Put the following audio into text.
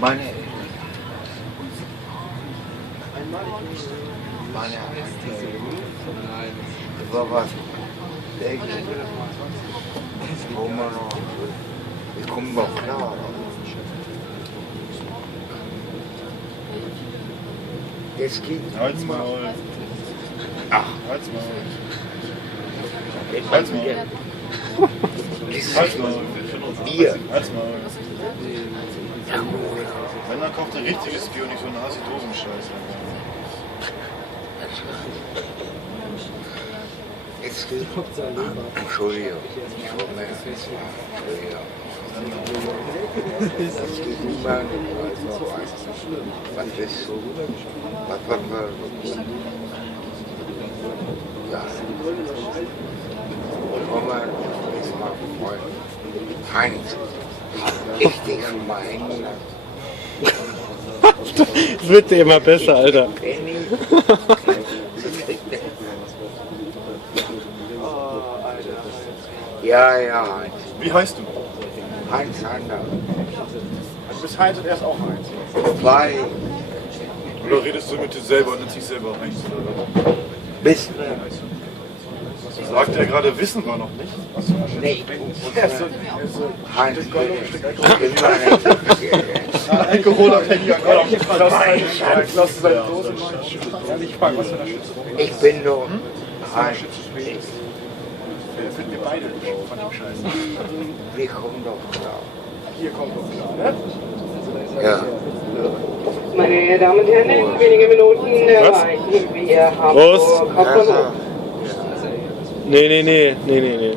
Meine das war was. Ich komme noch klar. Jetzt geht Halt's mal. Ach, Halt's mal. Halt's mal. Halt's mal. Bier. Halt's mal. Wenn, dann kauft ein richtiges Bier und nicht so eine Assi-Dosen-Scheiße. Jetzt geht Entschuldigung. Ich wollte mir das geht niemand. Was ist so? Was wollen wir? Ja. Roman ist mein Freund. Heinz. Ich dich schon mal hängen lassen. Es wird dir immer besser, Alter. Ja, ja, Heinz. Wie heißt du? Heinz Sander. Du bist Heinz und er ist auch Heinz. Zwei. Oder redest du mit dir selber und nennst dich selber Heinz? Wissen. Sagt er gerade, wissen wir noch nicht? Nee. Heinz. Alkoholabhängiger Gott. Ich bin nur Heinz. Finden wir beide von dem Scheiß. Wir kommen doch klar. Hier kommt doch klar, ne? Ja. Meine Damen und Herren, in wenigen Minuten erreichen wir Prost. Hamburg Hauptbahnhof. Ja. Nee.